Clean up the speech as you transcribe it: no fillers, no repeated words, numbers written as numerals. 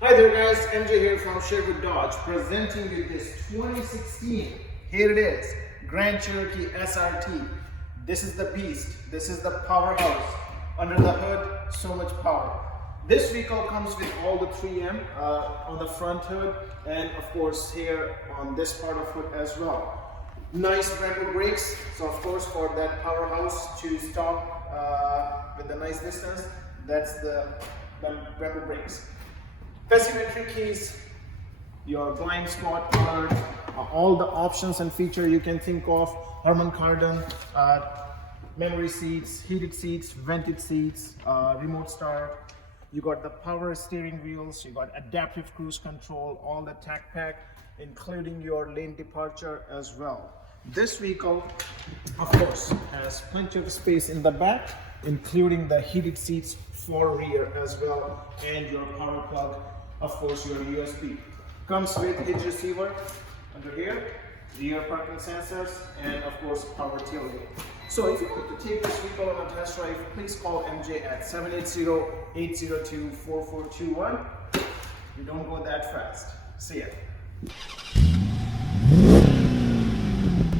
Hi there guys, MJ here from Sherwood Dodge presenting you this 2016, here it is, Grand Cherokee SRT. This is the beast, this is the powerhouse. Under the hood, so much power. This vehicle comes with all the 3M on the front hood and of course here on this part of hood as well. Nice rubber brakes, so of course for that powerhouse to stop with a nice distance, that's the rubber brakes. Passive entry keys, your blind spot alert, all the options and features you can think of, Harman Kardon, memory seats, heated seats, vented seats, remote start. You got the power steering wheels, you got adaptive cruise control, all the tech pack, including your lane departure as well. This vehicle, of course, has plenty of space in the back, including the heated seats for rear as well, and your power plug, of course your USB. Comes with Hitch receiver under here, rear parking sensors, and of course power tailgate. So if you want to take this vehicle on a test drive, please call MJ at 780-802-4421. You don't go that fast. See ya.